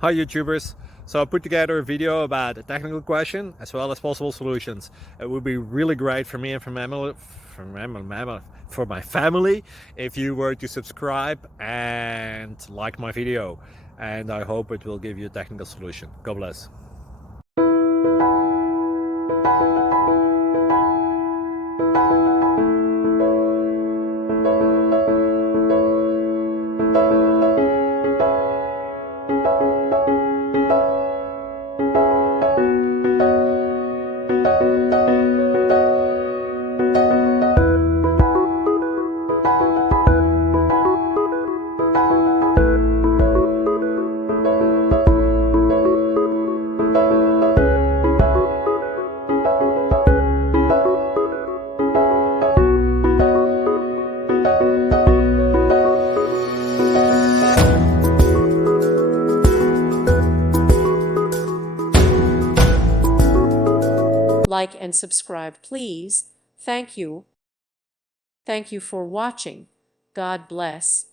Hi YouTubers! So I put together a video about a technical question as well as possible solutions. It would be really great for me and for my family if you were to subscribe and like my video, and I hope it will give you a technical solution. God bless. Like and subscribe, please. Thank you. Thank you for watching. God bless.